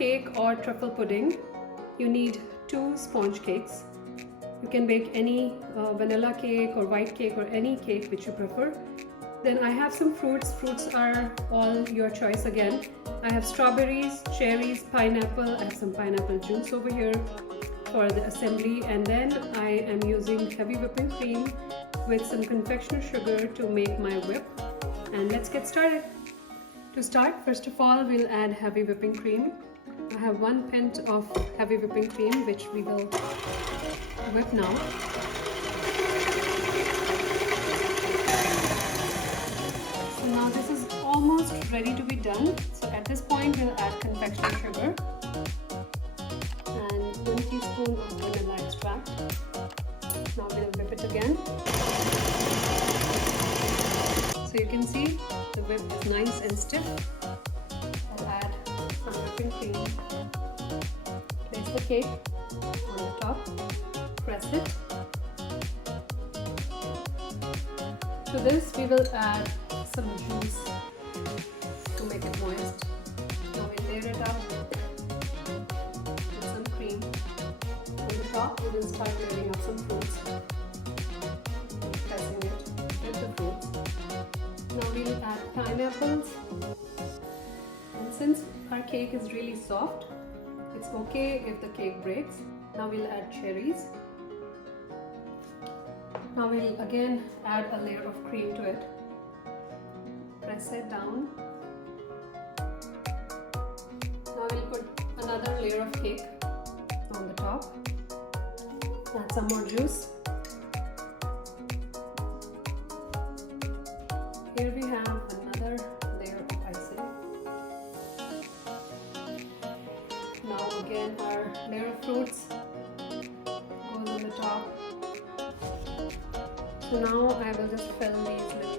cake or truffle pudding, you need 2 sponge cakes. You can bake any vanilla cake or white cake or any cake which you prefer. Then I have some fruits. Fruits are all your choice again. I have strawberries, cherries, pineapple. I have some pineapple juice over here for the assembly, and then I am using heavy whipping cream with some confectioner sugar to make my whip. And let's get started. To start, first of all, we'll add heavy whipping cream. I have 1 pint of heavy whipping cream which we will whip now. So now this is almost ready to be done. So at this point we'll add confectioner sugar and 1 teaspoon of vanilla extract. Now we'll whip it again. So you can see the whip is nice and stiff. I'll add some whipping cream. Place the cake on the top. Press it. To this we will add some juice to make it moist. Now we layer it up with some cream. On the top we will start layering up some fruits. Pressing it with the fruits. Now we will add pineapples. And since our cake is really soft, it's okay if the cake breaks. Now we'll add cherries. Now we'll again add a layer of cream to it. Press it down. Now we'll put another layer of cake on the top. Add some more juice. Here we have another layer of icing. Now again our layer of fruits goes on the top. So now I will just fill these little